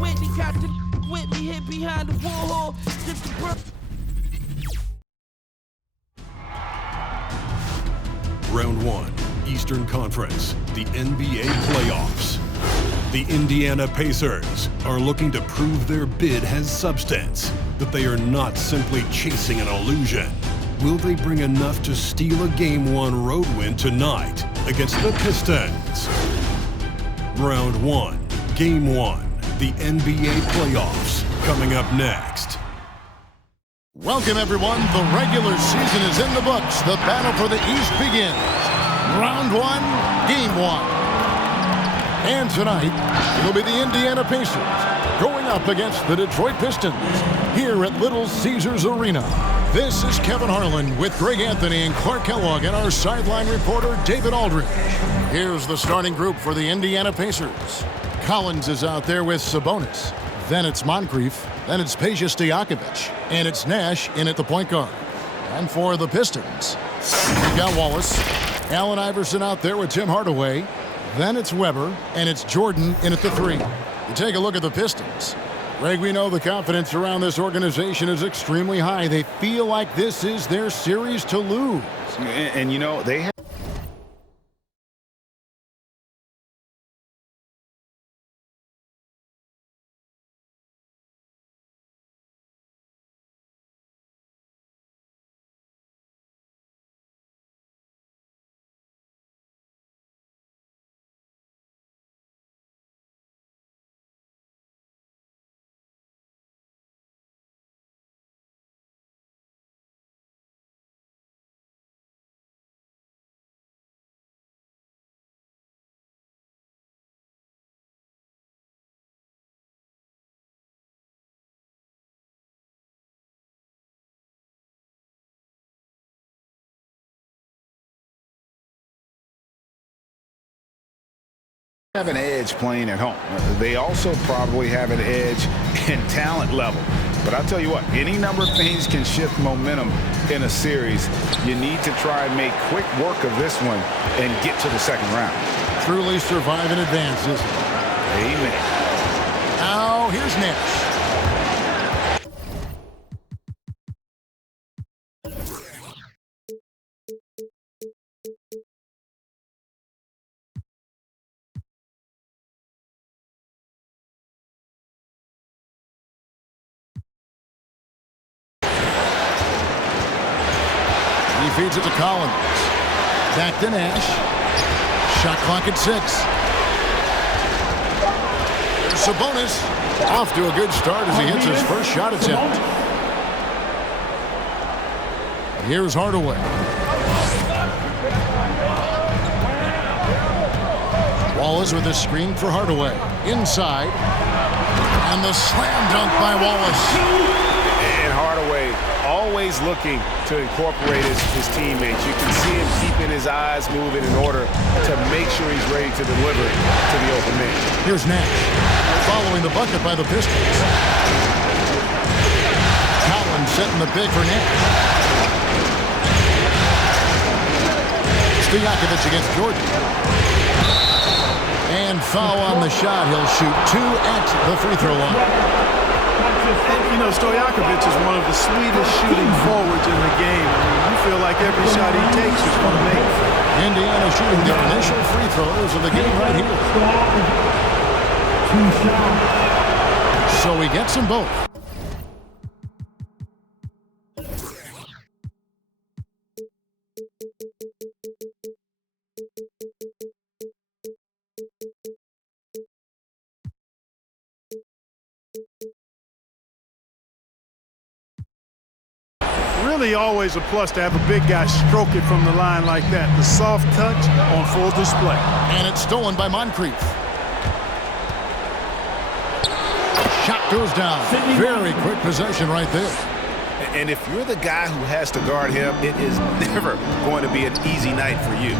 Whitney got the with me hit behind the wall. Round 1, Eastern Conference, the NBA playoffs. The Indiana Pacers are looking to prove their bid has substance, that they are not simply chasing an illusion. Will they bring enough to steal a Game 1 road win tonight against the Pistons? Round 1, Game 1, the NBA playoffs, coming up next. Welcome, everyone. The regular season is in the books. The battle for the East begins. Round 1, Game 1. And tonight, it'll be the Indiana Pacers going up against the Detroit Pistons here at Little Caesars Arena. This is Kevin Harlan with Greg Anthony and Clark Kellogg and our sideline reporter, David Aldridge. Here's the starting group for the Indiana Pacers. Collins is out there with Sabonis. Then it's Moncrief. Then it's Stojakovic. And it's Nash in at the point guard. And for the Pistons, we've got Wallace. Allen Iverson out there with Tim Hardaway. Then it's Weber. And it's Jordan in at the 3. You take a look at the Pistons. Greg, we know the confidence around this organization is extremely high. They feel like this is their series to lose. And you know, they have an edge playing at home. They also probably have an edge in talent level. But I'll tell you what, any number of things can shift momentum in a series. You need to try and make quick work of this one and get to the second round. Truly survive and advance, isn't it? Amen. Now, here's Nash. He feeds it to Collins. Back to Nash. Shot clock at 6. There's Sabonis. Off to a good start as he hits his first shot attempt. Here's Hardaway. Wallace with a screen for Hardaway. Inside. And the slam dunk by Wallace. And Hardaway always looking to incorporate his teammates. You can see him keeping his eyes moving in order to make sure he's ready to deliver to the open man. Here's Nash, following the bucket by the Pistons. Collins setting the big for Nash. Stojakovic against Jordan. And foul on the shot. He'll shoot 2 at the free throw line. And, you know, Stojakovic is one of the sweetest shooting forwards in the game. I mean, you feel like every shot he takes is going to make. Indiana shooting their initial free throws of the game right here. So he gets them both. Really always a plus to have a big guy stroke it from the line like that. The soft touch on full display. And it's stolen by Moncrief. Shot goes down. Very quick possession right there. And if you're the guy who has to guard him, it is never going to be an easy night for you.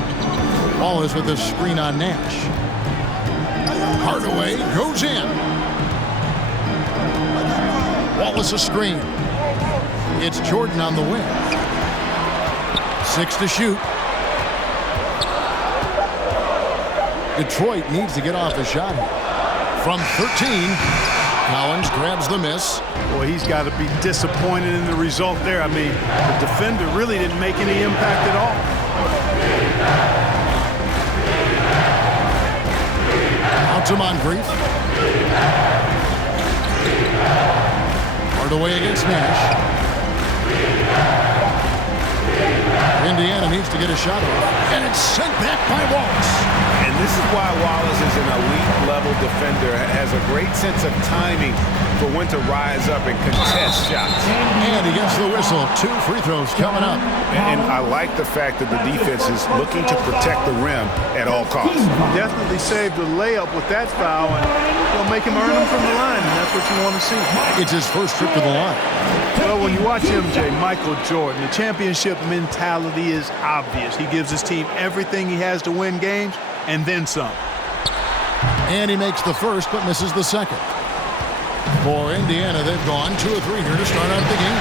Wallace with a screen on Nash. Hardaway goes in. Wallace a screen. It's Jordan on the wing. 6 to shoot. Detroit needs to get off a shot here. From 13, Collins grabs the miss. Boy, he's got to be disappointed in the result there. I mean, the defender really didn't make any impact at all. Out to Moncrief. Hardaway against Nash. Indiana needs to get a shot off, and it's sent back by Wallace. And this is why Wallace is an elite-level defender, has a great sense of timing for when to rise up and contest shots. And he gets the whistle. 2 free throws coming up. And I like the fact that the defense is looking to protect the rim at all costs. Definitely saved the layup with that foul, and it'll make him earn them from the line, and that's what you want to see. It's his first trip to the line. Well, when you watch MJ, Michael Jordan, the championship mentality is obvious. He gives his team everything he has to win games, and then some. And he makes the first, but misses the second. For Indiana, they've gone 2 of 3 here to start out the game.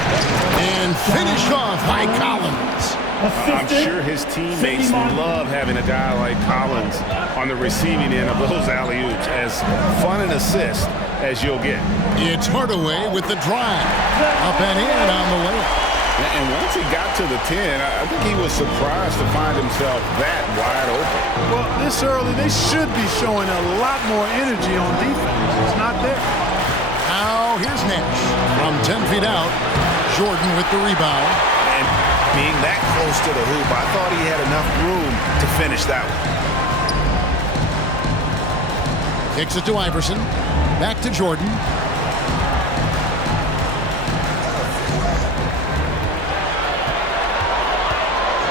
And finished off by Collins. I'm sure his teammates love having a guy like Collins on the receiving end of those alley-oops. As fun an assist as you'll get. It's Hardaway with the drive. Up and in on the way. And once he got to the 10, I think he was surprised to find himself that wide open. Well, this early, they should be showing a lot more energy on defense. It's not there. Now, here's Nash. From 10 feet out, Jordan with the rebound. And being that close to the hoop, I thought he had enough room to finish that one. Kicks it to Iverson. Back to Jordan.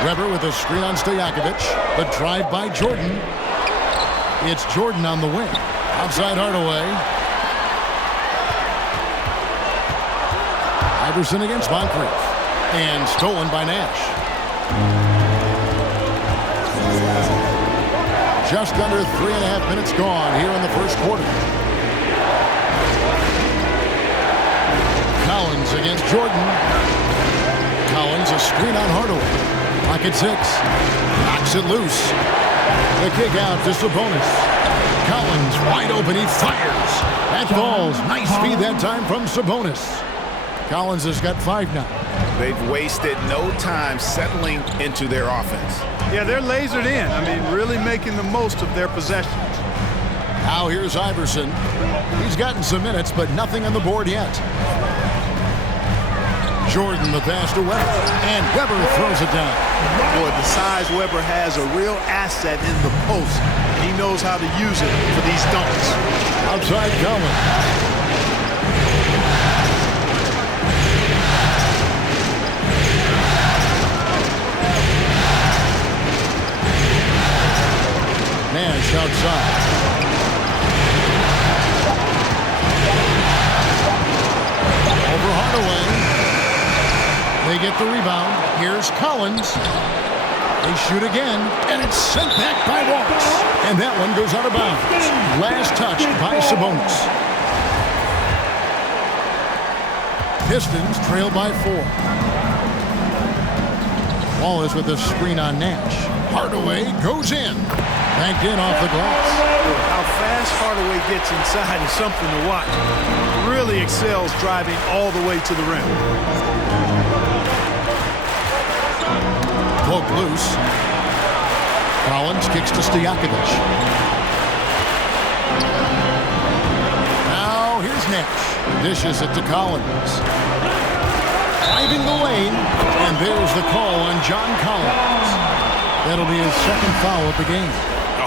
Weber with a screen on Stojakovic. The drive by Jordan. It's Jordan on the wing. Outside Hardaway. Iverson against Moncrief. And stolen by Nash. Just under 3.5 minutes gone here in the first quarter. Collins against Jordan. Collins a screen on Hardaway. Pocket 6. Knocks it loose. The kick out to Sabonis. Collins wide open. He fires. That falls. Nice feed that time from Sabonis. Collins has got 5 now. They've wasted no time settling into their offense. Yeah, they're lasered in. I mean, really making the most of their possessions. Now here's Iverson. He's gotten some minutes, but nothing on the board yet. Jordan the pass to Weber, and Weber throws it down. Boy, the size Weber has, a real asset in the post, and he knows how to use it for these dunks. Outside Collins. Nash outside. Over Hardaway. They get the rebound. Here's Collins. They shoot again, and it's sent back by Wallace. And that one goes out of bounds. Last touch by Sabonis. Pistons trail by 4. Wallace with a screen on Nash. Hardaway goes in. Banked in off the glass. How fast Hardaway gets inside is something to watch. Really excels driving all the way to the rim. Poke loose. Collins kicks to Stojakovic. Now here's Nash. Dishes it to Collins. Driving the lane. And there's the call on John Collins. That'll be his second foul of the game.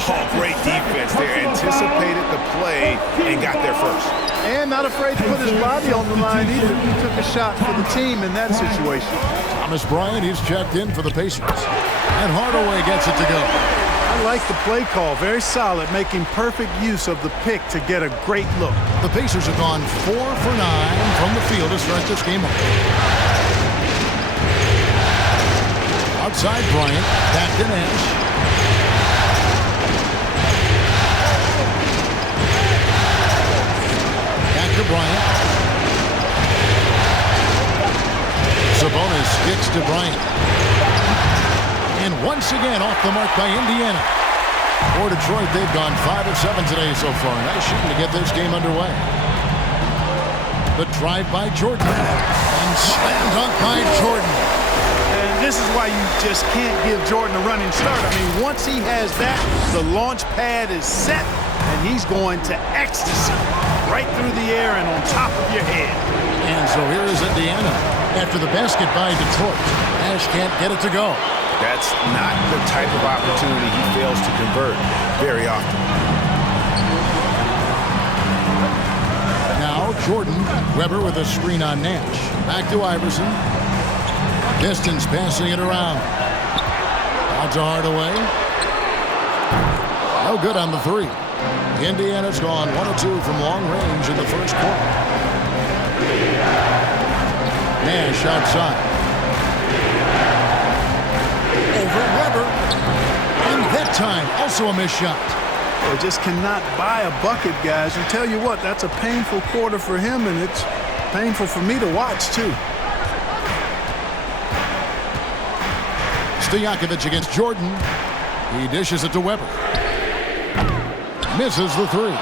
Oh, great defense there. Anticipated the play and got there first. And not afraid to put his body on the line either. He took a shot for the team in that situation. Thomas Bryant, he's checked in for the Pacers. And Hardaway gets it to go. I like the play call. Very solid, making perfect use of the pick to get a great look. The Pacers have gone 4 for 9 from the field to start this game off. Outside Bryant, back to Nash. Back to Bryant. Sabonis kicks to Bryant. And once again off the mark by Indiana. For Detroit, they've gone 5 of 7 today so far. Nice shooting to get this game underway. The drive by Jordan. And slam dunk by Jordan. And this is why you just can't give Jordan a running start. I mean, once he has that, the launch pad is set, and he's going to ecstasy right through the air and on top of your head. And so here is Indiana. After the basket by Detroit, Nash can't get it to go. That's not the type of opportunity he fails to convert very often. Now Jordan, Weber with a screen on Nash. Back to Iverson. Pistons passing it around. Out to Hardaway. No good on the three. Indiana's gone 1 of 2 from long range in the first quarter. Nash outside. Over Weber. And that time, also a missed shot. They just cannot buy a bucket, guys. And tell you what, that's a painful quarter for him, and it's painful for me to watch, too. Stojakovic against Jordan. He dishes it to Weber. Misses the three.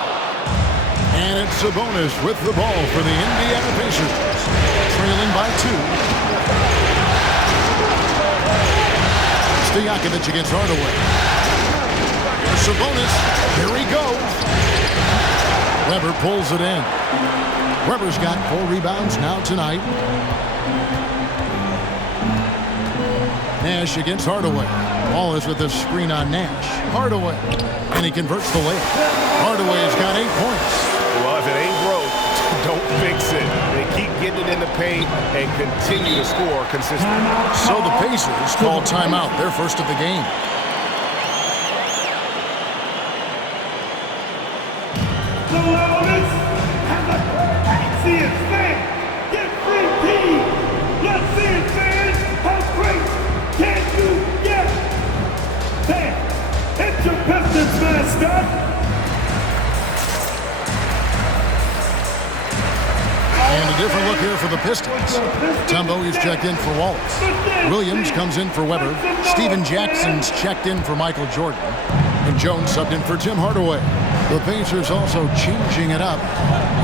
And it's Sabonis with the ball for the Indiana Pacers. Trailing by 2. Stojakovic against Hardaway. Here's Sabonis. Here he goes. Weber pulls it in. Weber's got 4 rebounds now tonight. Nash against Hardaway. Ball is with a screen on Nash. Hardaway. And he converts the layup. Hardaway's got 8 points. Well, if it ain't broke, don't fix it. They keep getting it in the paint and continue to score consistently. So the Pacers call timeout, their first of the game. And a different look here for the Pistons. Tumbo is checked in for Wallace. Williams comes in for Weber. Steven Jackson's checked in for Michael Jordan. And Jones subbed in for Tim Hardaway. The Pacers also changing it up.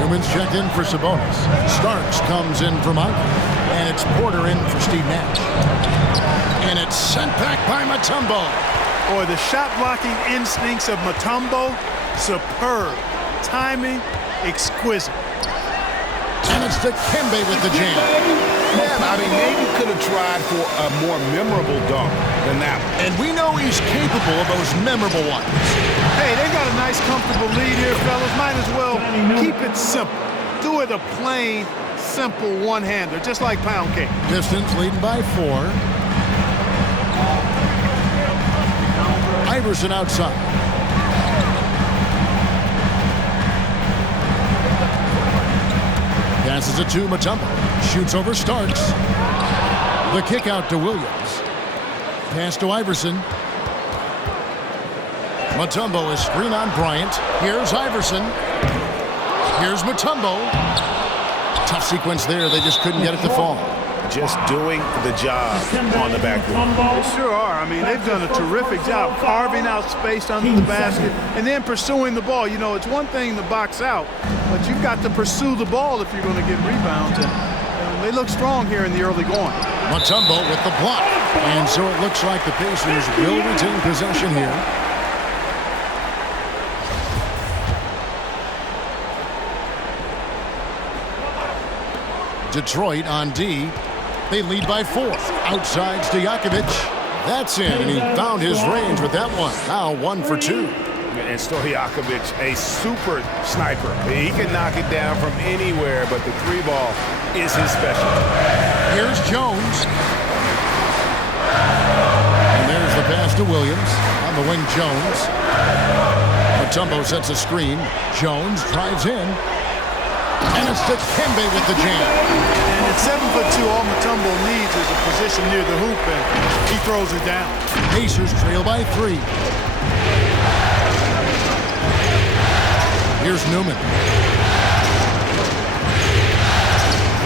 Newman's checked in for Sabonis. Starks comes in for Michael. And it's Porter in for Steve Nash. And it's sent back by Mutombo. Boy, the shot blocking instincts of Mutombo, superb. Timing, exquisite. And it's Dikembe with the jam. Yeah, I mean, maybe could have tried for a more memorable dunk than that one. And we know he's capable of those memorable ones. Hey, they got a nice, comfortable lead here, fellas. Might as well keep it simple. Do it a plain, simple one-hander, just like pound cake. Pistons leading by 4. Iverson outside. Passes it to Mutombo. Shoots over Starks. The kick out to Williams. Pass to Iverson. Mutombo is screen on Bryant. Here's Iverson. Here's Mutombo. Tough sequence there. They just couldn't get it to fall. Just doing the job on the backboard. They sure are. I mean, they've done a terrific job carving out space under the basket and then pursuing the ball. You know, it's one thing to box out, but you've got to pursue the ball if you're going to get rebounds. And they look strong here in the early going. Mutombo with the block. And so it looks like the Pacers will retain possession here. Detroit on D. They lead by 4. Outside Stojakovic. That's in, and he found his range with that one. Now 1 for 2. And Stojakovic, a super sniper. He can knock it down from anywhere, but the 3 ball is his specialty. Here's Jones. And there's the pass to Williams. On the wing, Jones. Mutombo sets a screen. Jones drives in. And it's Dikembe with the jam. And at 7'2", all Mutombo needs is a position near the hoop, and he throws it down. Pacers trail by 3. Here's Newman.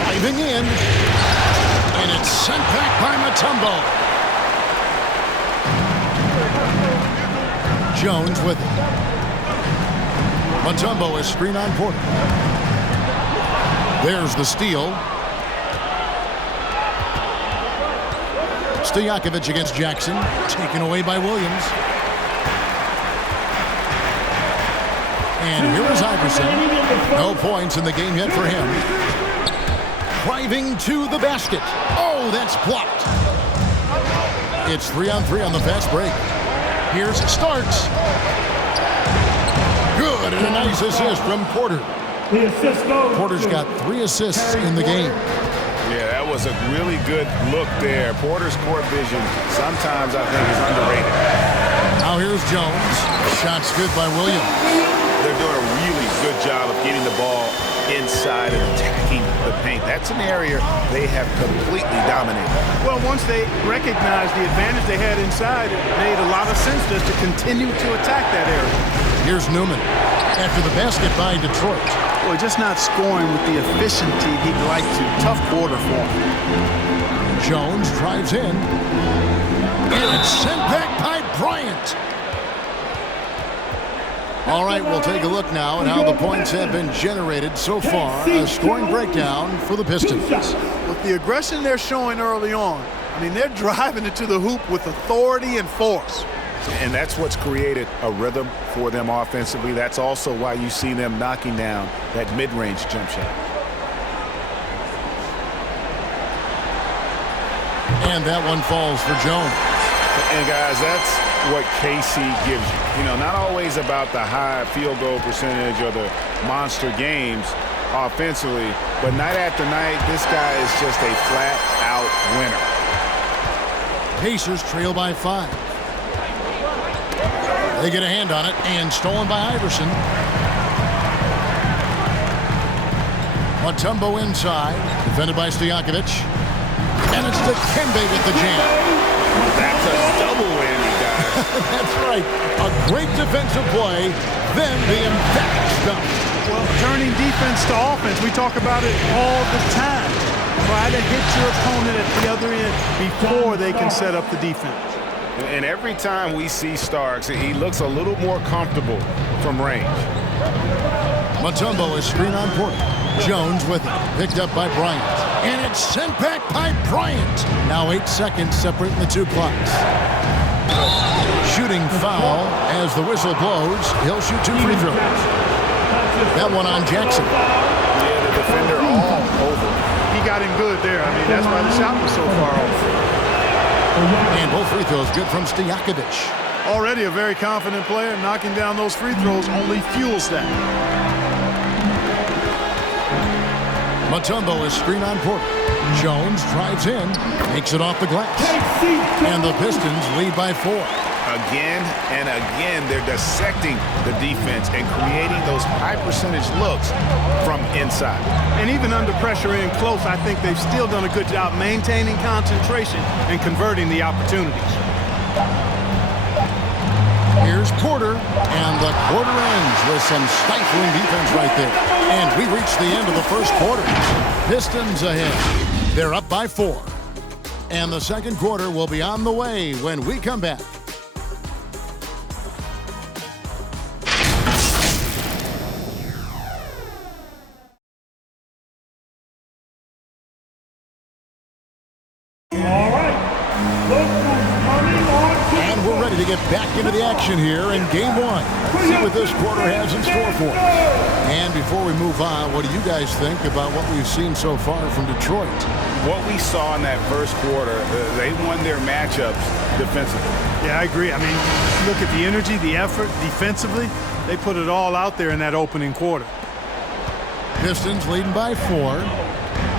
Driving in. And it's sent back by Mutombo. Jones with it. Mutombo is screen on Porter. There's the steal. Stojakovic against Jackson. Taken away by Williams. And here is Iverson. No points in the game yet for him. Driving to the basket. Oh, that's blocked. It's 3-on-3 on the fast break. Here's Starks. Good, and a nice assist from Porter. Porter's got 3 assists in the game. Yeah, that was a really good look there. Porter's court vision sometimes I think is underrated. Now here's Jones. Shot's good by Williams. They're doing a really good job of getting the ball inside and attacking the paint. That's an area they have completely dominated. Well, once they recognized the advantage they had inside, it made a lot of sense just to continue to attack that area. Here's Newman. After the basket by Detroit. Well, just not scoring with the efficiency he'd like to. Tough quarter for him. Jones drives in. And it's sent back by Bryant. All right, we'll take a look now at how the points have been generated so far. A scoring breakdown for the Pistons. With the aggression they're showing early on, I mean, they're driving it to the hoop with authority and force. And that's what's created a rhythm for them offensively. That's also why you see them knocking down that mid-range jump shot. And that one falls for Jones. And guys, that's what KC gives you. You know, not always about the high field goal percentage or the monster games offensively, but night after night, this guy is just a flat-out winner. Pacers trail by 5. They get a hand on it, and stolen by Iverson. Mutombo inside, defended by Stojakovic. And it's Dikembe with the jam. That's a double whammy, guys. That's right. A great defensive play, then the emphatic stuff. Well, turning defense to offense, we talk about it all the time. Try to hit your opponent at the other end before they can set up the defense. And every time we see Starks, he looks a little more comfortable from range. Mutombo is screen on Porter. Jones with it. Picked up by Bryant. And it's sent back by Bryant. Now 8 seconds separating the 2 clocks. Shooting foul as the whistle blows. He'll shoot 2 free throws. That one on Jackson. Yeah, the defender all over. He got him good there. I mean, that's why the shot was so far off. And both free throws good from Stojakovic. Already a very confident player. Knocking down those free throws only fuels that. Mutombo is screen on Porter. Jones drives in, takes it off the glass. And the Pistons lead by 4. Again and again, they're dissecting the defense and creating those high percentage looks from inside. And even under pressure in close, I think they've still done a good job maintaining concentration and converting the opportunities. Here's Porter, and the quarter ends with some stifling defense right there. And we reach the end of the first quarter. Pistons ahead. They're up by 4. And the second quarter will be on the way when we come back. And we're ready to get back into the action here in Game 1. See what this quarter has in store for us. And before we move on, what do you guys think about what we've seen so far from Detroit? What we saw in that first quarter, they won their matchups defensively. Yeah, I agree. I mean, look at the energy, the effort defensively. They put it all out there in that opening quarter. Pistons leading by 4.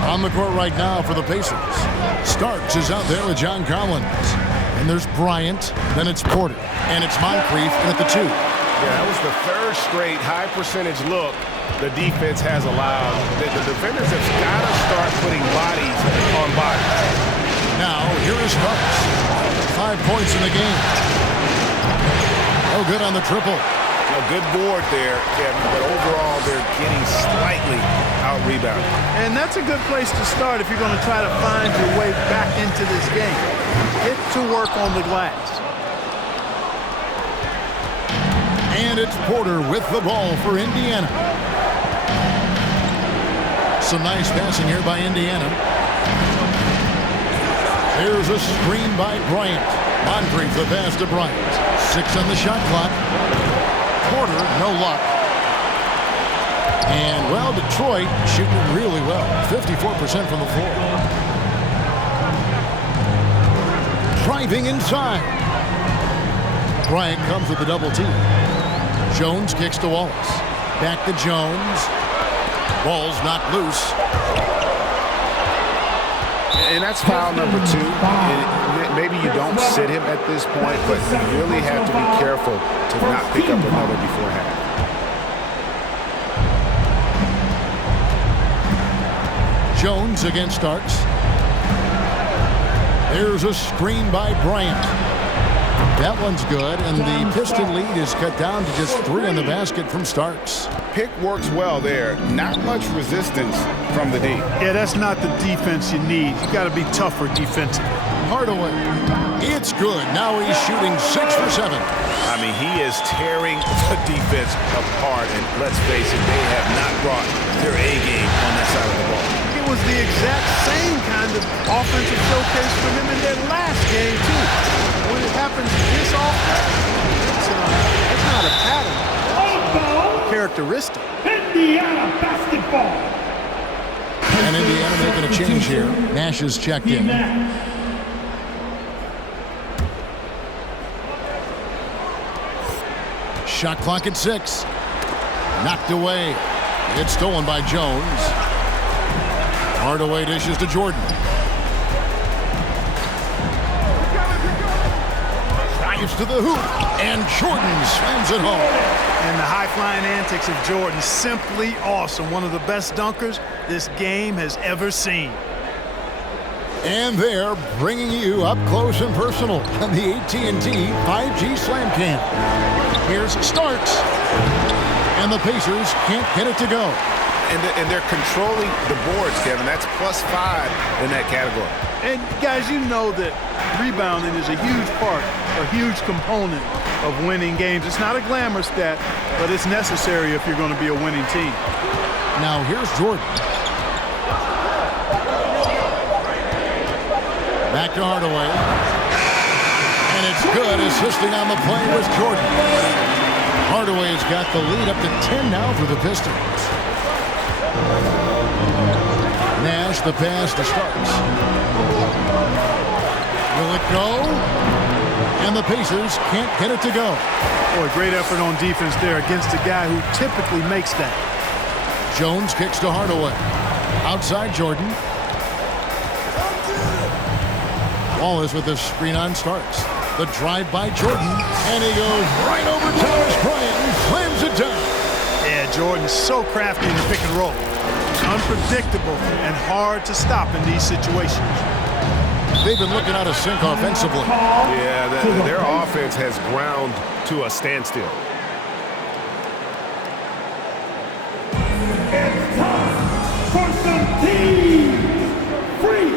On the court right now for the Pacers. Starks is out there with John Collins. And there's Bryant, then it's Porter, and it's Moncrief in at the 2. Yeah, that was the third straight high percentage look the defense has allowed. The defenders have got to start putting bodies on bodies. Now, here is Starks. 5 points in the game. Oh, good on the triple. A good board there, Kevin, but overall they're getting slightly out-rebounded. And that's a good place to start if you're going to try to find your way back into this game. Get to work on the glass. And it's Porter with the ball for Indiana. Some nice passing here by Indiana. Here's a screen by Bryant. Moncrief the pass to Bryant. 6 on the shot clock. Porter, no luck. And, well, Detroit shooting it really well. 54% from the floor. Driving inside. Bryant comes with the double team. Jones kicks to Wallace. Back to Jones. Ball's knocked loose. And that's foul number 2. Maybe you don't sit him at this point, but you really have to be careful to not pick up another before half. Jones against Starks. There's a screen by Bryant. That one's good, and the Piston lead is cut down to just 3 in the basket from Starks. Pick works well there. Not much resistance from the D. Yeah, that's not the defense you need. You got to be tougher defensively. Hardaway. It's good. Now he's shooting 6 for 7. I mean, he is tearing the defense apart, and let's face it, they have not brought their A game on that side of the ball. It was the exact same kind of offensive showcase for them in their last game, too. When it happens this often, it's not a pattern. Characteristic. Indiana basketball. And Indiana making a change here. Nash is checked in. Shot clock at 6. Knocked away. It's stolen by Jones. Hardaway dishes to Jordan. Drives to the hoop. And Jordan slams it home. And the high-flying antics of Jordan, simply awesome. One of the best dunkers this game has ever seen. And they're bringing you up close and personal on the AT&T 5G Slam Cam. Here's Starks. And the Pacers can't get it to go. And they're controlling the boards, Kevin. That's +5 in that category. And, guys, you know that rebounding is a huge part, a huge component of winning games. It's not a glamour stat, but it's necessary if you're going to be a winning team. Now here's Jordan. Back to Hardaway. And it's good. Assisting on the play was Jordan. Hardaway's got the lead up to 10 now for the Pistons. Nash the pass to Starks. Will it go? And the Pacers can't get it to go. Boy, great effort on defense there against a guy who typically makes that. Jones kicks to Hardaway. Outside Jordan. Wallace with the screen on Starks. The drive by Jordan. And he goes right over Thomas Bryant and slams it down. Yeah, Jordan's so crafty in the pick and roll. Unpredictable and hard to stop in these situations. They've been looking out of sync offensively. Yeah, their offense has ground to a standstill. It's time for some team free.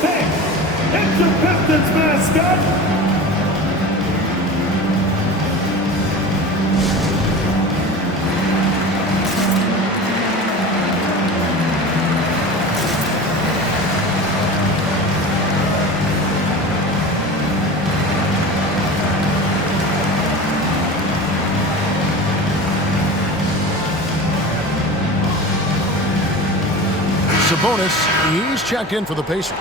Thanks. It's your Pistons mascot. Sabonis, he's checked in for the Pacers.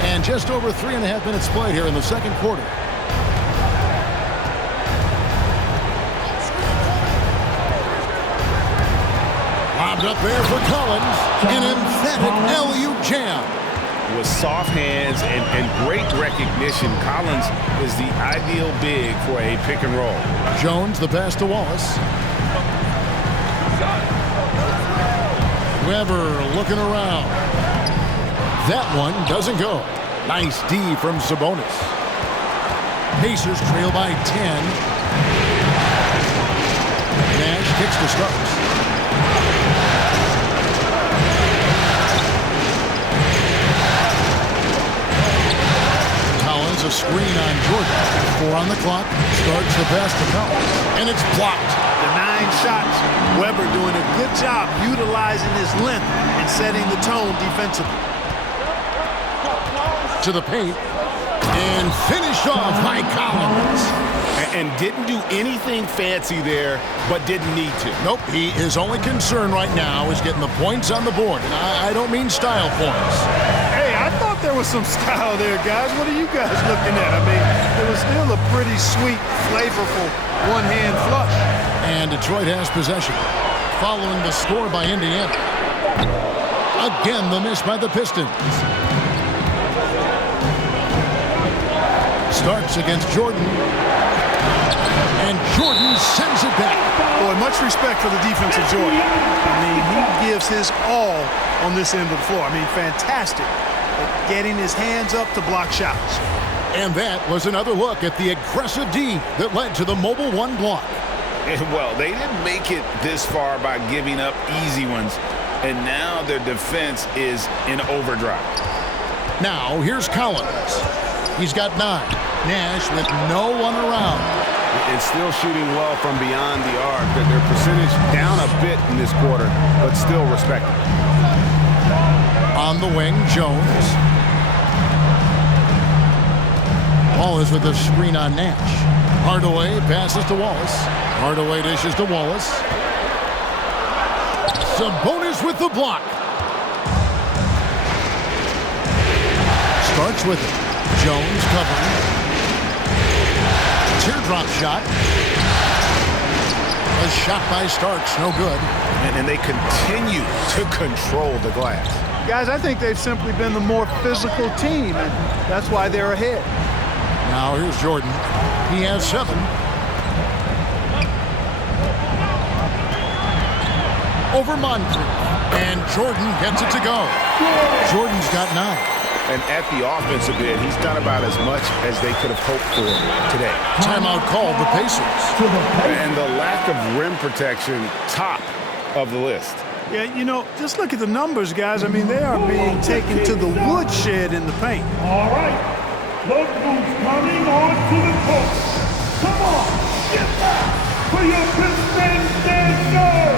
And just over 3.5 minutes played here in the second quarter. Lobbed up there for Collins. An emphatic LU jam. With soft hands and great recognition, Collins is the ideal big for a pick and roll. Jones the pass to Wallace. Weber looking around. That one doesn't go. Nice D from Sabonis. Pacers trail by 10. Nash kicks to Starks. screen on Jordan. 4 on the clock. Starts the pass to Collins. And it's blocked. The 9 shots. Weber doing a good job utilizing his length and setting the tone defensively. To the paint. And finished off by Collins. And didn't do anything fancy there, but didn't need to. Nope, his only concern right now is getting the points on the board. And I don't mean style points. Hey, I thought there was some style there, guys. What are you guys looking at? I mean, it was still a pretty sweet, flavorful one-hand flush. And Detroit has possession, following the score by Indiana. Again, the miss by the Pistons. Starts against Jordan. And Jordan sends it back. Boy, much respect for the defense of Jordan. I mean, he gives his all on this end of the floor. I mean, fantastic at getting his hands up to block shots. And that was another look at the aggressive D that led to the Mobile 1 block. Well, they didn't make it this far by giving up easy ones, and now their defense is in overdrive. Now, here's Collins. He's got 9. Nash with no one around. And still shooting well from beyond the arc. Their percentage down a bit in this quarter, but still respectable. On the wing, Jones. Wallace with a screen on Nash. Hardaway passes to Wallace. Hardaway dishes to Wallace. Sabonis with the block. Starts with it. Jones covering. Teardrop shot. A shot by Starks, no good. And they continue to control the glass. Guys, I think they've simply been the more physical team, and that's why they're ahead. Now here's Jordan. He has 7. Over Moncrief. And Jordan gets it to go. Jordan's got 9. And at the offensive end, he's done about as much as they could have hoped for today. Timeout called the Pacers. And the lack of rim protection, top of the list. Yeah, you know, just look at the numbers, guys. I mean, they are being taken to the woodshed in the paint. All right. Look who's coming onto the court. Come on, get back for your Pistons dancer.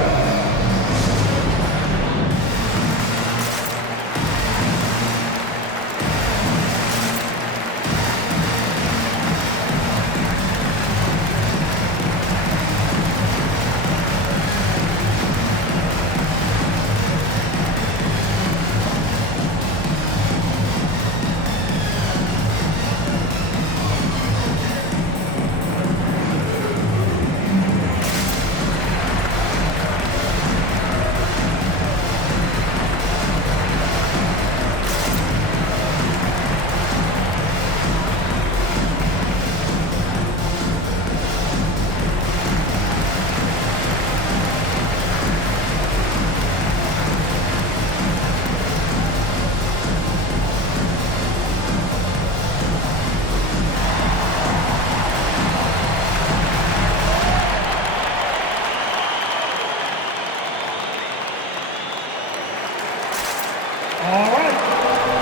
All right,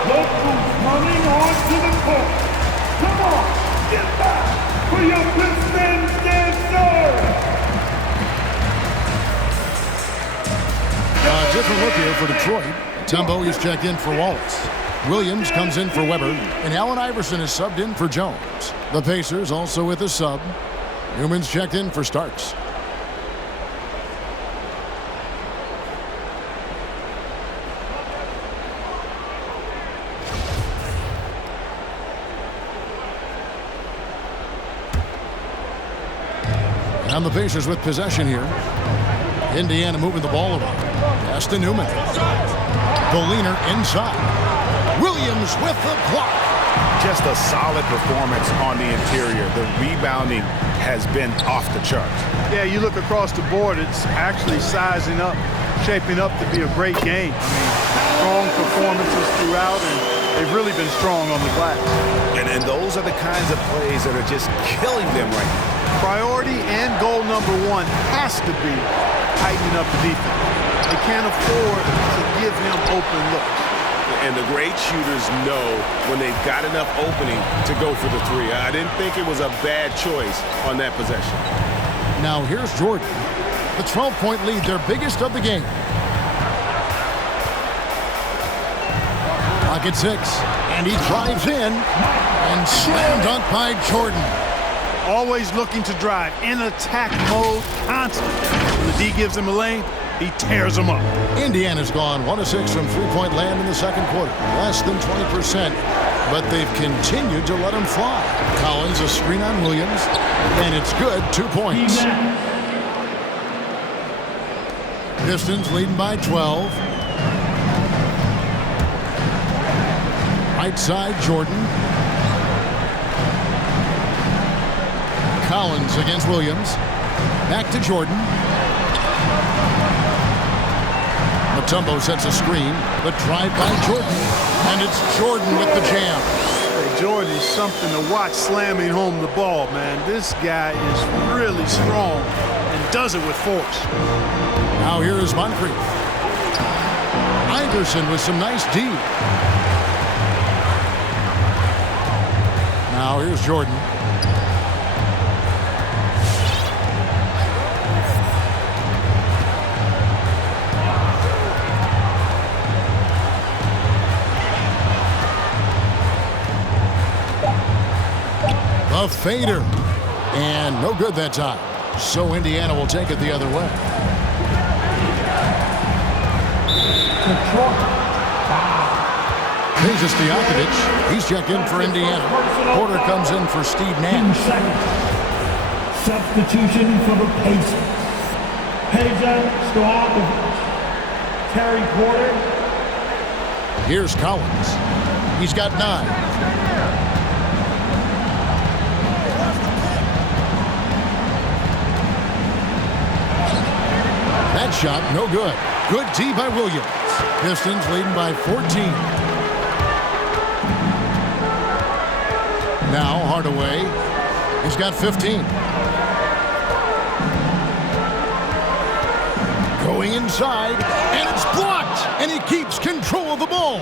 look who's coming onto the court. Come on, get back for your Pistons dancer. Different look here for Detroit. Tumbo is checked in for Wallace. Williams comes in for Weber, and Allen Iverson is subbed in for Jones. The Pacers also with a sub. Newman's checked in for Starks. And the Pacers with possession here. Indiana moving the ball around. Pass to Newman. The leaner inside. Williams with the block. Just a solid performance on the interior. The rebounding has been off the charts. Yeah, you look across the board, it's actually sizing up, shaping up to be a great game. I mean, strong performances throughout, and they've really been strong on the glass. And those are the kinds of plays that are just killing them right now. Priority and goal number 1 has to be tightening up the defense. They can't afford to give him open looks. And the great shooters know when they've got enough opening to go for the three. I didn't think it was a bad choice on that possession. Now here's Jordan. The 12-point lead, their biggest of the game. Pocket 6, and he drives in, and slam dunk by Jordan. Always looking to drive in attack mode constantly. When the D gives him a lane, he tears them up. Indiana's gone 1 of 6 from three-point land in the second quarter. Less than 20%, but they've continued to let him fly. Collins, a screen on Williams, and it's good, 2 points. Pistons leading by 12. Right side, Jordan. Collins against Williams. Back to Jordan. Mutombo sets a screen. The drive by Jordan. And it's Jordan with the jam. Hey, Jordan is something to watch slamming home the ball, man. This guy is really strong and does it with force. Now here is Moncrief. Iverson with some nice D. Now here's Jordan. The fader. And no good that time. So Indiana will take it the other way. Peja Stojakovic, he's checked in for Indiana. Porter comes in for Steve Nash. Substitution for the Pacers. Peja Stojakovic. Terry Porter. Here's Collins. He's got 9. That shot, no good. Good D by Williams. Pistons leading by 14. Now Hardaway. He's got 15. Going inside, and it's blocked, and he keeps control of the ball.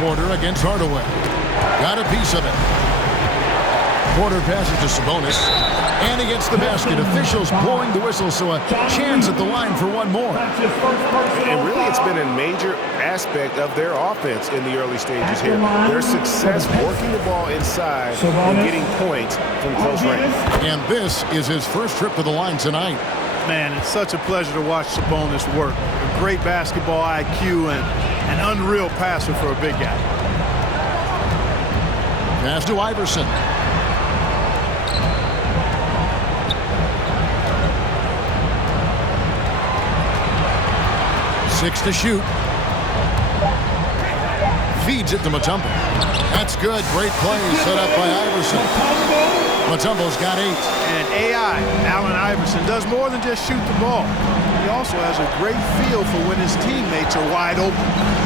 Porter against Hardaway. Got a piece of it. Porter passes to Sabonis. And he gets the basket. Officials blowing the whistle, so a chance at the line for one more. And really, it's been a major aspect of their offense in the early stages here. Their success working the ball inside and getting points from close range. And this is his first trip to the line tonight. Man, it's such a pleasure to watch Sabonis work. A great basketball IQ and an unreal passer for a big guy. Pass to Iverson. Six to shoot. Feeds it to Mutombo. That's good. Great play set up by Iverson. Mutombo's got 8. And AI, Allen Iverson, does more than just shoot the ball. He also has a great feel for when his teammates are wide open.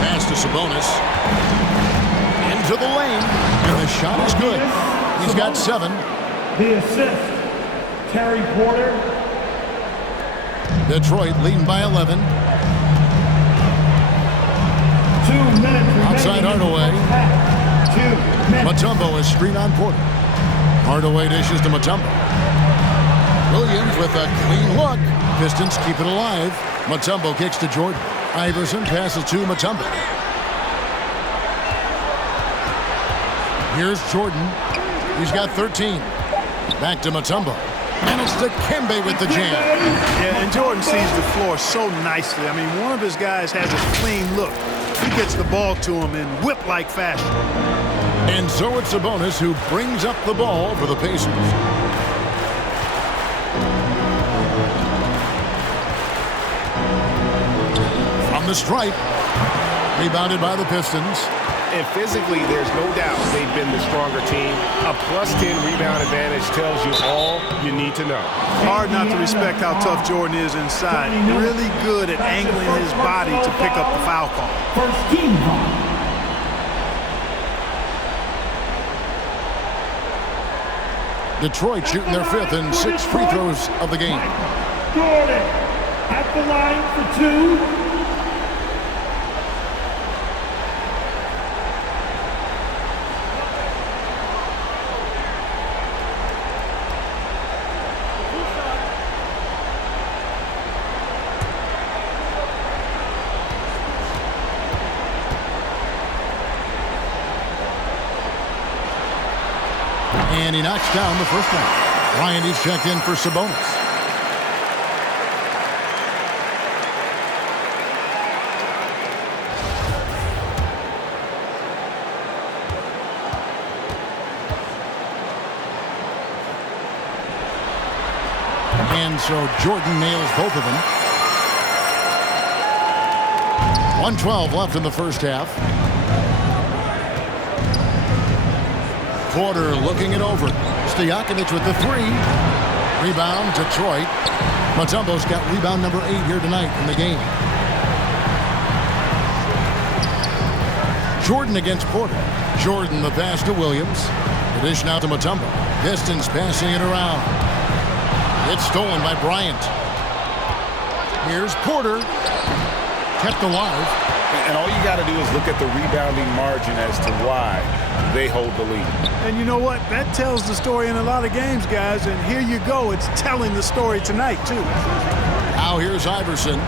Pass to Sabonis. Into the lane. And the shot is good. He's got 7. The assist, Terry Porter. Detroit leading by 11. 2 minutes remaining. Outside Hardaway. 2 minutes. Mutombo is screen on Porter. Hardaway dishes to Mutombo. Williams with a clean look. Pistons keep it alive. Mutombo kicks to Jordan. Iverson passes to Mutombo. Here's Jordan. He's got 13. Back to Mutombo. And it's Dikembe with the jam. Yeah, and Jordan sees the floor so nicely. I mean, one of his guys has a clean look. He gets the ball to him in whip-like fashion. And so it's Sabonis who brings up the ball for the Pacers. From the stripe. Rebounded by the Pistons. And physically, there's no doubt they've been the stronger team. A +10 rebound advantage tells you all you need to know. Hard not to respect how tough Jordan is inside. Really good at angling his body to pick up the foul call. First team foul. Detroit shooting their 5th and 6th free throws of the game. Jordan at the line for 2. And he knocks down the first one. Bryant is checked in for Sabonis. And so Jordan nails both of them. 1:12 left in the first half. Porter looking it over. Stojakovic with the 3. Rebound, Detroit. Mutombo's got rebound number 8 here tonight in the game. Jordan against Porter. Jordan the pass to Williams. The dish now to Mutombo. Pistons passing it around. It's stolen by Bryant. Here's Porter. Kept alive. And all you got to do is look at the rebounding margin as to why they hold the lead. And you know what? That tells the story in a lot of games, guys. And here you go. It's telling the story tonight, too. Now here's Iverson.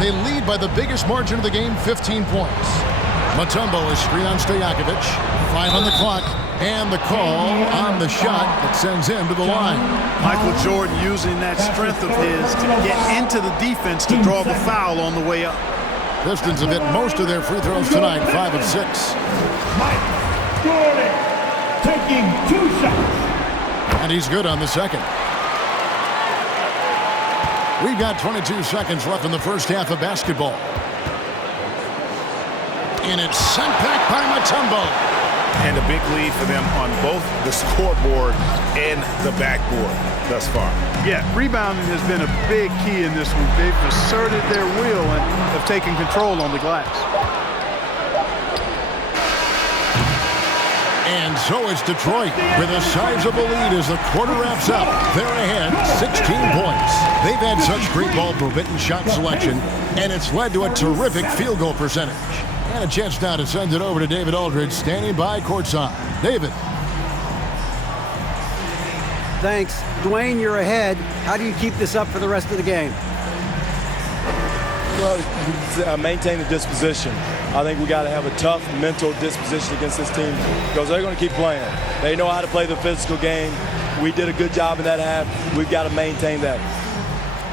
They lead by the biggest margin of the game, 15 points. Mutombo is screen on Stojakovic. 5 on the clock. And the call on the shot that sends him to the line. Michael Jordan using that strength of his to get into the defense to draw the foul on the way up. Pistons have hit most of their free throws tonight, 5 of 6. Mike Jordan taking 2 shots. And he's good on the second. We've got 22 seconds left in the first half of basketball. And it's sent back by Mutombo. And a big lead for them on both the scoreboard and the backboard thus far. Yeah, rebounding has been a big key in this one. They've asserted their will and have taken control on the glass. And so it's Detroit with a sizable lead as the quarter wraps up. They're ahead, 16 points. They've had such great ball movement and shot selection, and it's led to a terrific field goal percentage. And a chance now to send it over to David Aldridge, standing by courtside. David. Thanks. Dwayne, you're ahead. How do you keep this up for the rest of the game? Well, maintain the disposition. I think we got to have a tough mental disposition against this team because they're going to keep playing. They know how to play the physical game. We did a good job in that half. We've got to maintain that.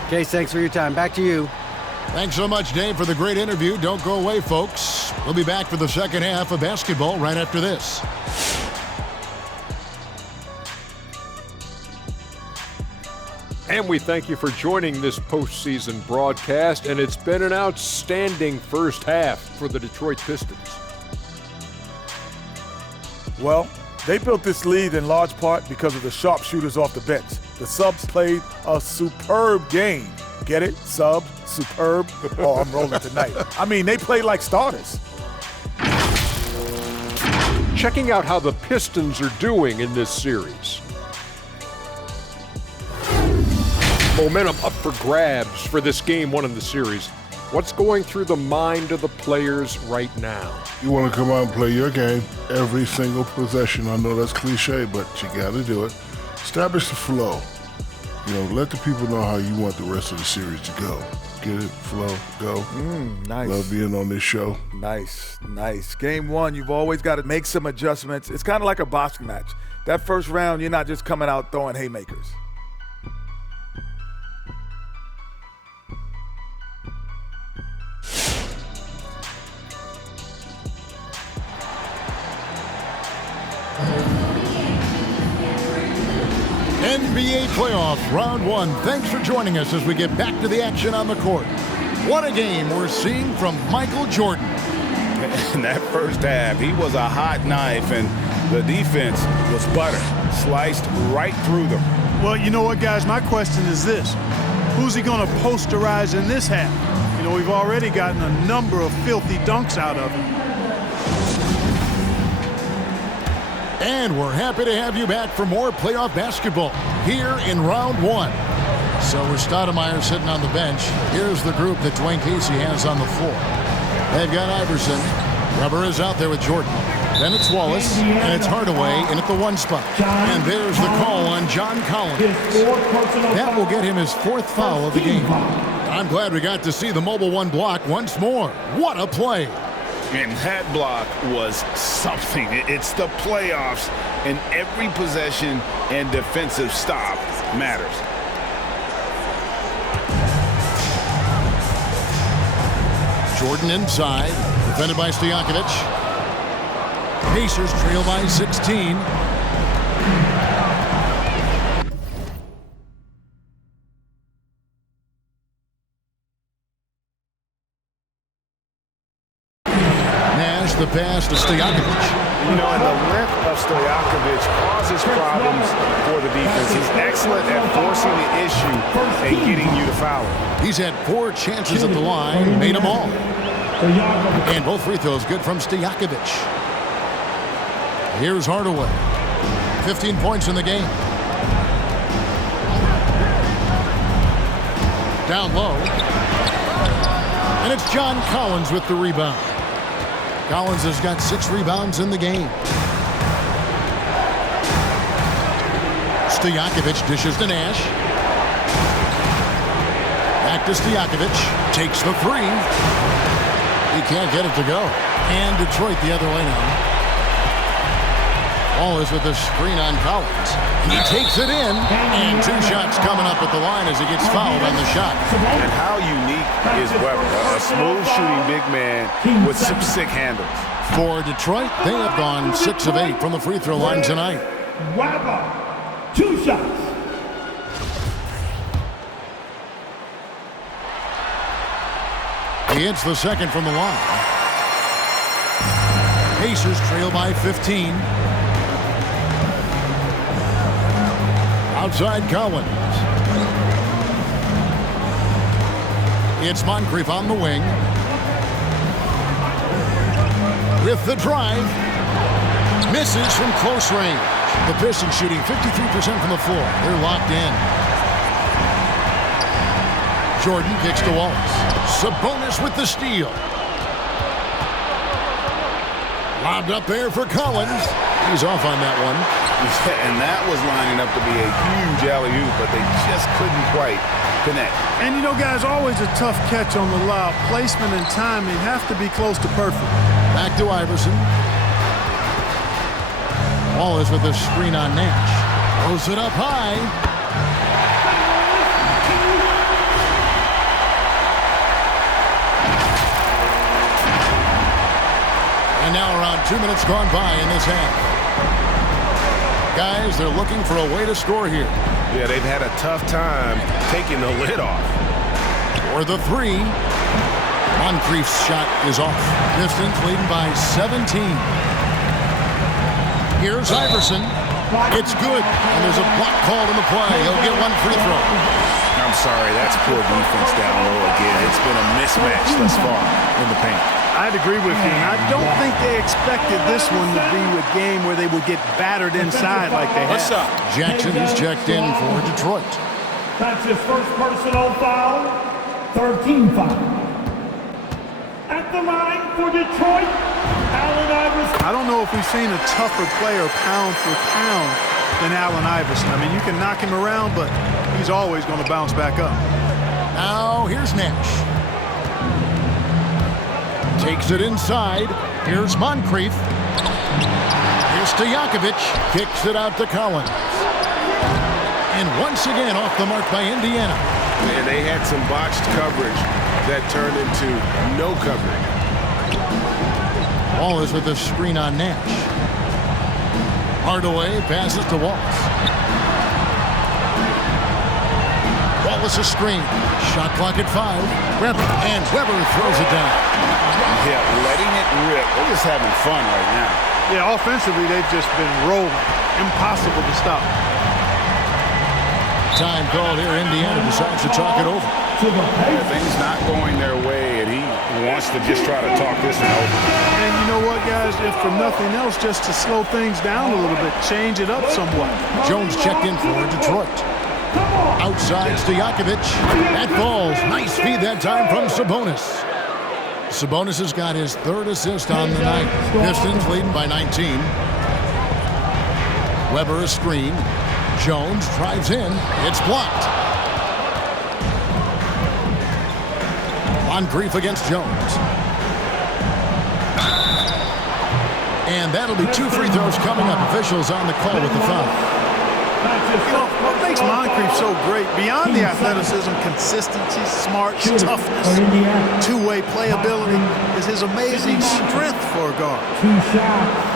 Case, thanks for your time. Back to you. Thanks so much, Dave, for the great interview. Don't go away, folks. We'll be back for the second half of basketball right after this. And we thank you for joining this postseason broadcast, and it's been an outstanding first half for the Detroit Pistons. Well, they built this lead in large part because of the sharpshooters off the bench. The subs played a superb game. Get it? Sub, superb. Oh, I'm rolling tonight. I mean, they played like starters. Checking out how the Pistons are doing in this series. Momentum up for grabs for this game 1 in the series. What's going through the mind of the players right now? You want to come out and play your game every single possession. I know that's cliche, but you got to do it. Establish the flow. You know, let the people know how you want the rest of the series to go. Get it, flow, go. Nice. Love being on this show. Nice, nice. Game 1, you've always got to make some adjustments. It's kind of like a boxing match. That first round, you're not just coming out throwing haymakers. NBA playoff round 1. Thanks for joining us as we get back to the action on the court. What a game we're seeing from Michael Jordan. In that first half, he was a hot knife, and the defense was butter, sliced right through them. Well, you know what, guys? My question is this. Who's he going to posterize in this half? You know, we've already gotten a number of filthy dunks out of him. And we're happy to have you back for more playoff basketball here in round one. So with Stoudemire sitting on the bench, here's the group that Dwayne Casey has on the floor. They've got Iverson. Weber is out there with Jordan. Then it's Wallace, and it's Hardaway in at the 1 spot. And there's the call on John Collins. That will get him his 4th foul of the game. I'm glad we got to see the mobile 1 block once more. What a play. And that block was something. It's the playoffs, and every possession and defensive stop matters. Jordan inside, defended by Stojakovic. Pacers trail by 16. Nash, the pass to Stojakovic. You know, and the length of Stojakovic causes problems for the defense. He's excellent at forcing the issue and getting you to foul him. He's had 4 chances at the line, made them all. And both free throws good from Stojakovic. Here's Hardaway. 15 points in the game. Down low. And it's John Collins with the rebound. Collins has got 6 rebounds in the game. Stojakovic dishes to Nash. Back to Stojakovic. Takes the 3. He can't get it to go. And Detroit the other way now. Ball is with a screen on Collins. He takes it in. And 2 shots coming up at the line as he gets fouled on the shot. And how unique is Weber? A smooth shooting big man with some sick handles. For Detroit, they have gone 6 of 8 from the free throw line tonight. Weber, 2 shots. He hits the second from the line. Pacers trail by 15. Outside Collins. It's Moncrief on the wing. With the drive. Misses from close range. The Pistons shooting 53% from the floor. They're locked in. Jordan kicks to Wallace. Sabonis with the steal. Lobbed up there for Collins. He's off on that one. And that was lining up to be a huge alley-oop, but they just couldn't quite connect. And you know, guys, always a tough catch on the lob. Placement and timing have to be close to perfect. Back to Iverson. Wallace with a screen on Nash. Throws it up high. And now around 2 minutes gone by in this half. Guys, they're looking for a way to score here. Yeah, they've had a tough time taking the lid off. For the 3. Moncrief's shot is off. Pistons leading by 17. Here's Iverson. It's good. And there's a block called in the play. He'll get 1 free throw. I'm sorry, that's poor defense down low again. It's been a mismatch thus far in the paint. I'd agree with you. And I don't think they expected this one to be a game where they would get battered inside like they have. Jackson is checked in for Detroit. That's his first personal foul. 13 foul. At the line for Detroit, Allen Iverson. I don't know if we've seen a tougher player pound for pound than Allen Iverson. I mean, you can knock him around, but he's always going to bounce back up. Now here's Nash. Takes it inside. Here's Moncrief. Here's Stojakovic. Kicks it out to Collins. And once again off the mark by Indiana. And they had some botched coverage that turned into no coverage. Wallace with a screen on Nash. Hardaway passes to Wallace. Wallace a screen. Shot clock at 5. Weber. And Weber throws it down. hip, letting it rip. They're just having fun right now. Yeah, offensively, they've just been rolling. Impossible to stop. Time called here. Indiana decides to talk it over. Things not going their way, and he wants to just try to talk this one over. And you know what, guys? If for nothing else, just to slow things down a little bit, change it up somewhat. Jones checked in for Detroit. Outside Stojakovic. That falls. Nice feed that time from Sabonis. Sabonis has got his third assist on the night. Pistons leading by 19. Weber a screen. Jones drives in. It's blocked. Moncrief against Jones. And that'll be 2 free throws coming up. Officials on the call with the foul. You know, what makes Moncrief so great, beyond the athleticism, consistency, smarts, toughness, two-way playability, is his amazing strength for a guard. 2 shots.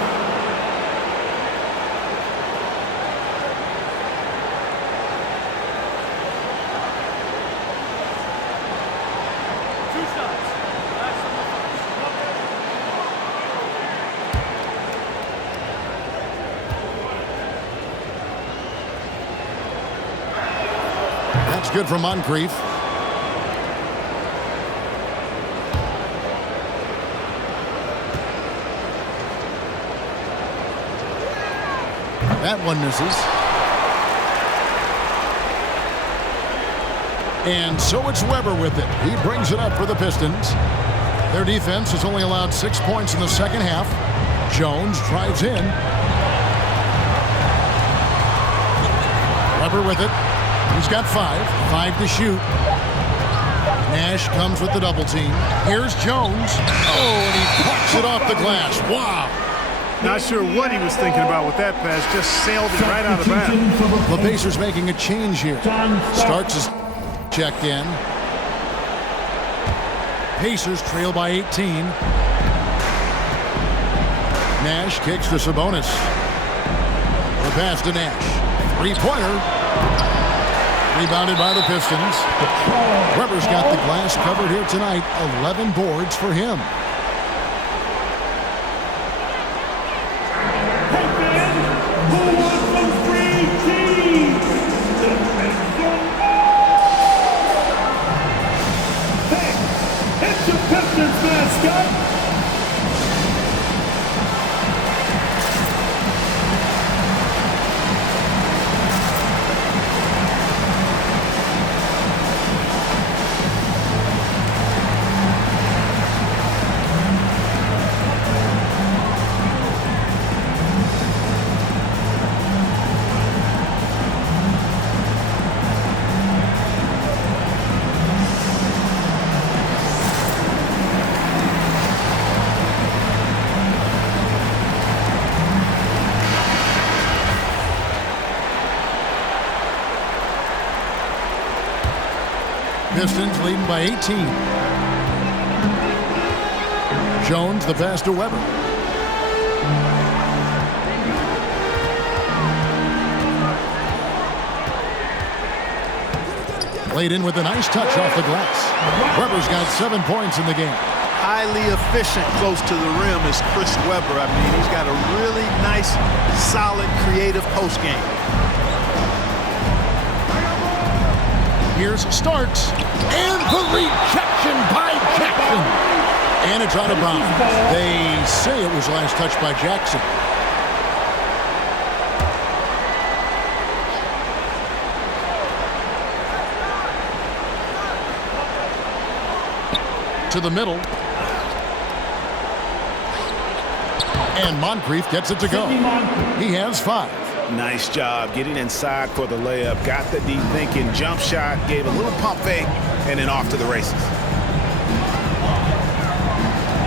Good for Moncrief. That one misses. And so it's Weber with it. He brings it up for the Pistons. Their defense has only allowed 6 points in the second half. Jones drives in. Weber with it. He's got 5 to shoot. Nash comes with the double team. Here's Jones. Oh, and he pucks it off the glass. Wow. Not sure what he was thinking about with that pass. Just sailed it right out of bounds. The Pacers making a change here. Starks is checked in. Pacers trail by 18. Nash kicks to Sabonis. The pass to Nash. Three-pointer. Rebounded by the Pistons. Weber's got the glass covered here tonight. 11 boards for him. It's the Pistons mascot. Pistons leading by 18. Jones the pass to Weber. Laid in with a nice touch off the glass. Weber's got 7 points in the game. Highly efficient close to the rim is Chris Weber. I mean, he's got a really nice, solid, creative post game. Here's Starks. And the rejection by Jackson. And it's out of bounds. They say it was last touched by Jackson. To the middle. And Moncrief gets it to go. He has 5. Nice job getting inside for the layup. Got the deep thinking jump shot, gave a little pump fake, and then off to the races.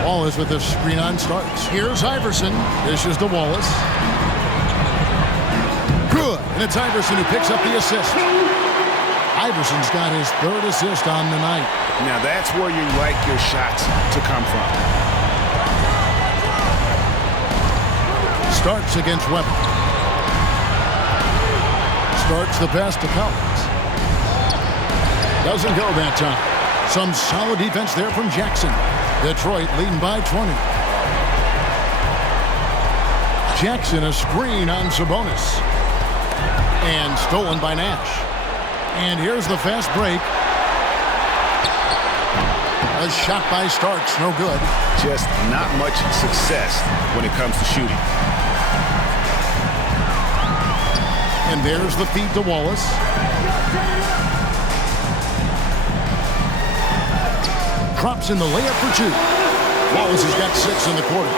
Wallace with the screen on Starks. Here's Iverson. Dishes to Wallace. Good. And it's Iverson who picks up the assist. Iverson's got his 3rd assist on the night. Now that's where you like your shots to come from. Starks against Weber. Starks the pass to Collins. Doesn't go that time. Some solid defense there from Jackson. Detroit leading by 20. Jackson, a screen on Sabonis. And stolen by Nash. And here's the fast break. A shot by Starks, no good. Just not much success when it comes to shooting. And there's the feed to Wallace. Drops in the layup for 2. Wallace has got 6 in the quarter.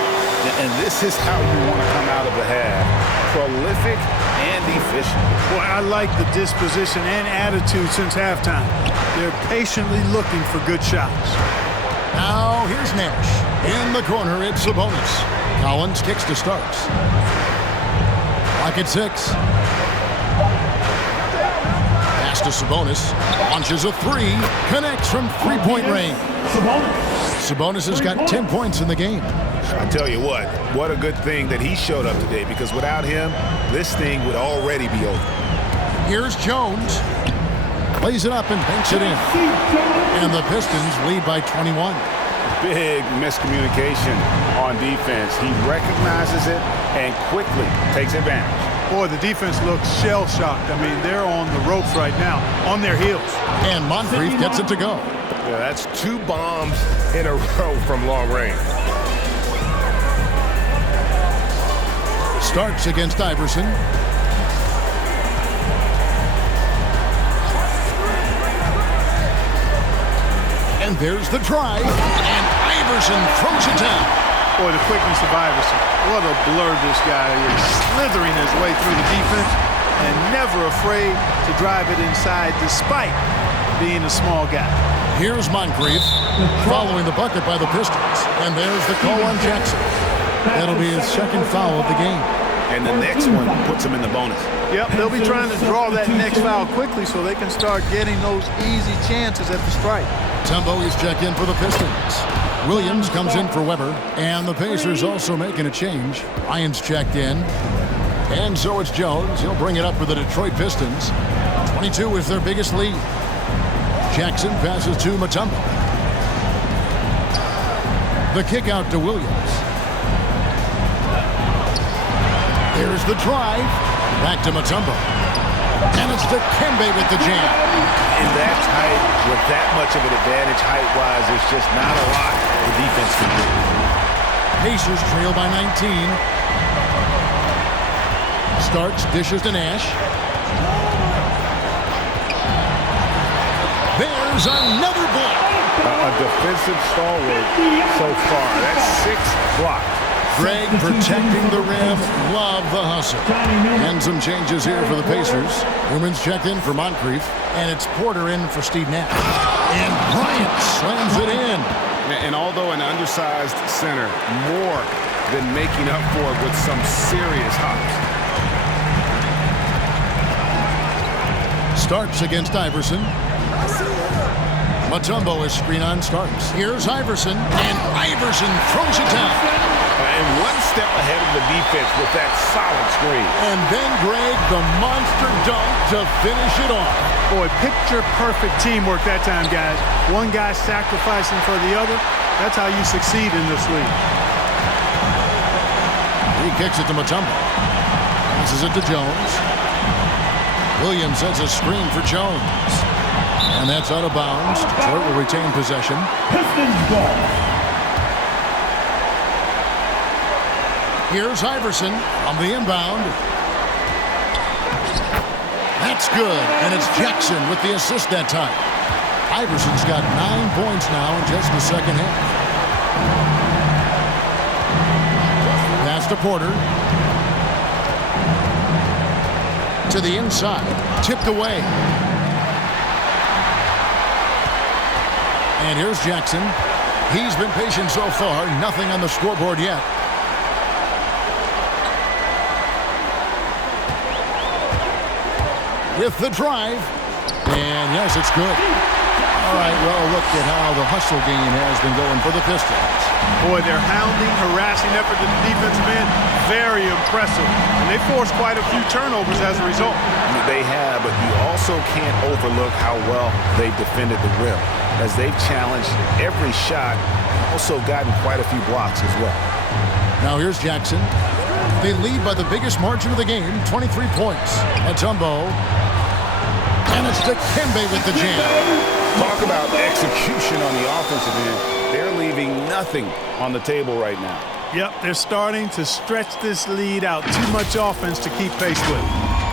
And this is how you want to come out of the half. Prolific and efficient. Boy, I like the disposition and attitude since halftime. They're patiently looking for good shots. Now here's Nash. In the corner, it's Sabonis. Collins kicks to Starks. Clock at 6. Pass to Sabonis. Launches a 3. Connects from three-point range. Sabonis has got 10 points in the game. I tell you what a good thing that he showed up today, because without him, this thing would already be over. Here's Jones. Plays it up and banks it in. And the Pistons lead by 21. Big miscommunication on defense. He recognizes it and quickly takes advantage. Boy, the defense looks shell-shocked. I mean, they're on the ropes right now, on their heels. And Moncrief gets it to go. Yeah, that's 2 bombs in a row from long range. Starks against Iverson. And there's the drive. And Iverson throws it down. Boy, the quickness of Iverson. What a blur this guy is. Slithering his way through the defense and never afraid to drive it inside despite being a small guy. Here's Moncrief following the bucket by the Pistons. And there's the call on Jackson. That'll be his second foul of the game. And the next one puts him in the bonus. Yep, they'll be trying to draw that next foul quickly so they can start getting those easy chances at the strike. Tumbo is checked in for the Pistons. Williams comes in for Weber. And the Pacers also making a change. Ryan's checked in. And so it's Jones. He'll bring it up for the Detroit Pistons. 22 is their biggest lead. Jackson passes to Mutombo. The kick out to Williams. There's the drive. Back to Mutombo. And it's Dikembe with the jam. In that tight, with that much of an advantage height-wise, there's just not a lot the defense can do. Pacers trail by 19. Starks dishes to Nash. There's another block. A defensive stalwart so far. That's 6 blocks. Greg protecting the rim. Love the hustle. And some changes here for the Pacers. Newman's checked in for Moncrief. And it's Porter in for Steve Nash. And Bryant slams it in. And although an undersized center, more than making up for it with some serious hops. Starks against Iverson. Mutombo is screen on Starks. Here's Iverson. And Iverson throws it down. And one step ahead of the defense with that solid screen. And then Greg, the monster dunk to finish it off. Boy, picture-perfect teamwork that time, guys. One guy sacrificing for the other. That's how you succeed in this league. He kicks it to Mutombo. Passes it to Jones. Williams sets a screen for Jones. And that's out of bounds. Detroit will retain possession. Pistons ball. Here's Iverson on the inbound. That's good, and it's Jackson with the assist that time. Iverson's got 9 points now in just the second half. Pass to Porter. To the inside, tipped away. And here's Jackson. He's been patient so far, nothing on the scoreboard yet. With the drive. And yes, it's good. All right, well, look at how the hustle game has been going for the Pistons. Boy, their hounding, harassing effort to the defensive end, very impressive. And they forced quite a few turnovers as a result. They have, but you also also can't overlook how well they've defended the rim, as they've challenged every shot, also gotten quite a few blocks as well. Now here's Jackson. They lead by the biggest margin of the game, 23 points. Mutombo. And it's Dikembe with the jam. Talk about execution on the offensive end. They're leaving nothing on the table right now. Yep, they're starting to stretch this lead out. Too much offense to keep pace with.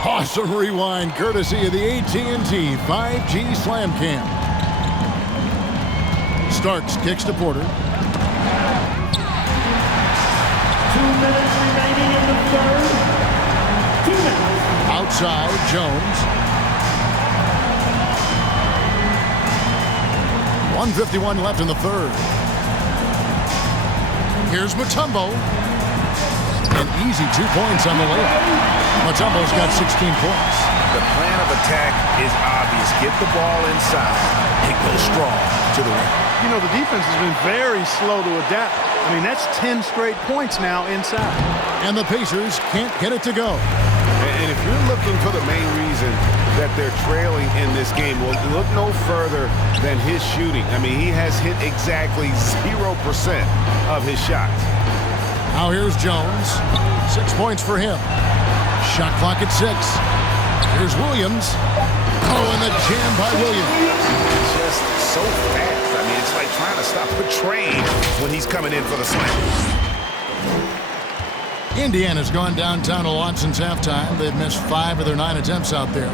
Awesome rewind, courtesy of the AT&T 5G Slam Cam. Starks kicks to Porter. 2 minutes remaining in the third. 2 minutes. Outside, Jones. 1:51 left in the third. Here's Mutombo. An easy 2 points on the layup. Mutombo's got 16 points. The plan of attack is obvious. Get the ball inside and go strong to the rim. You know, the defense has been very slow to adapt. I mean, that's 10 straight points now inside. And the Pacers can't get it to go. And if you're looking for the main reason that they're trailing in this game, well, look no further than his shooting. I mean, he has hit exactly 0% of his shots. Now here's Jones. 6 points for him. Shot clock at 6. Here's Williams. Oh, and the jam by Williams. Just so fast. I mean, it's like trying to stop a train when he's coming in for the slam. Indiana's gone downtown a lot since halftime. They've missed 5 of their 9 attempts out there.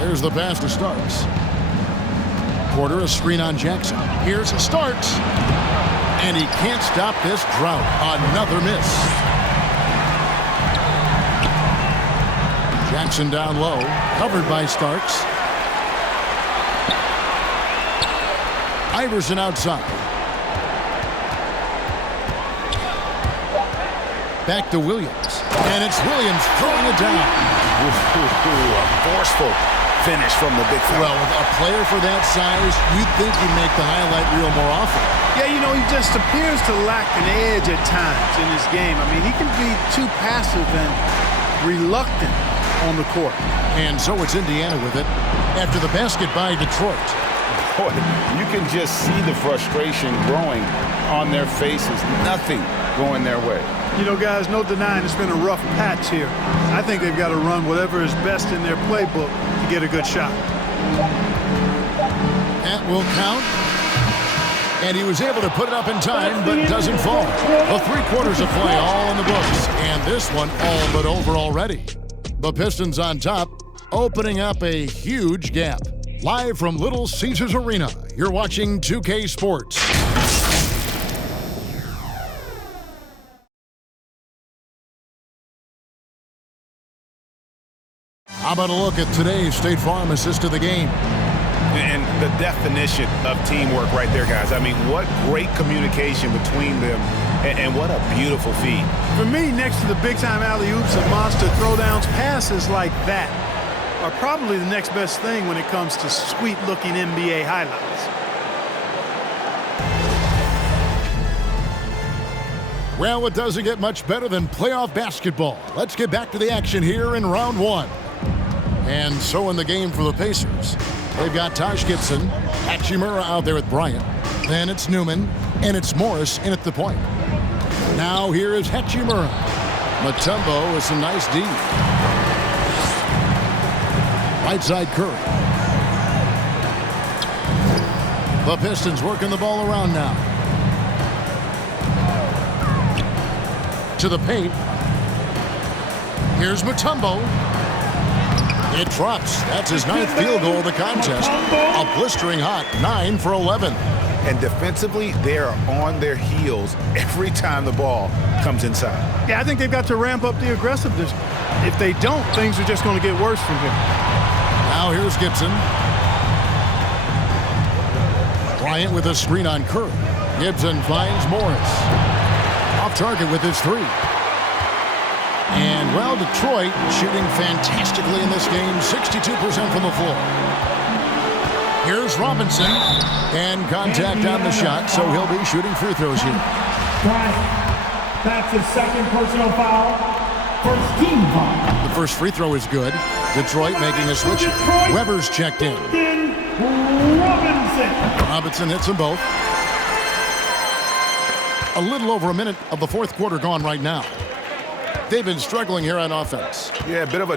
There's the pass to Starks. Porter, a screen on Jackson. Here's Starks. And he can't stop this drought. Another miss. Jackson down low, covered by Starks. Iverson outside. Back to Williams. And it's Williams throwing it down. A forceful finish from the big fella. Well, with a player for that size, you'd think he'd make the highlight reel more often. Yeah, you know, he just appears to lack an edge at times in his game. I mean, he can be too passive and reluctant on the court. And so it's Indiana with it after the basket by Detroit. Boy, you can just see the frustration growing on their faces. Nothing going their way. You know, guys, no denying it's been a rough patch here. I think they've got to run whatever is best in their playbook to get a good shot. That will count. And he was able to put it up in time, but doesn't fall. The 3 quarters of play all in the books. And this one all but over already. The Pistons on top, opening up a huge gap. Live from Little Caesars Arena, you're watching 2K Sports. How about a look at today's State Farm assist of the game? And the definition of teamwork right there, guys. I mean, what great communication between them, and what a beautiful feed. For me, next to the big-time alley-oops and monster throwdowns, passes like that are probably the next best thing when it comes to sweet-looking NBA highlights. Well, it doesn't get much better than playoff basketball. Let's get back to the action here in round 1. And so in the game for the Pacers, they've got Taj Gibson, Hachimura out there with Bryant. Then it's Newman, and it's Morris in at the point. Now here is Hachimura. Mutombo with some nice D. Right side Curry. The Pistons working the ball around now. To the paint. Here's Mutombo. It drops. That's his 9th field goal of the contest. A blistering hot 9 for 11. And defensively, they are on their heels every time the ball comes inside. Yeah, I think they've got to ramp up the aggressiveness. If they don't, things are just going to get worse from here. Now here's Gibson. Bryant with a screen on Curry. Gibson finds Morris. Off target with his 3. And, well, Detroit shooting fantastically in this game, 62% from the floor. Here's Robinson, and contact on the shot, so he'll be shooting free throws here. That's his 2nd personal foul, 1st team foul. The first free throw is good. Detroit making a switch. Weber's checked in. Robinson hits them both. A little over a minute of the fourth quarter gone right now. They've been struggling here on offense. Yeah, a bit of a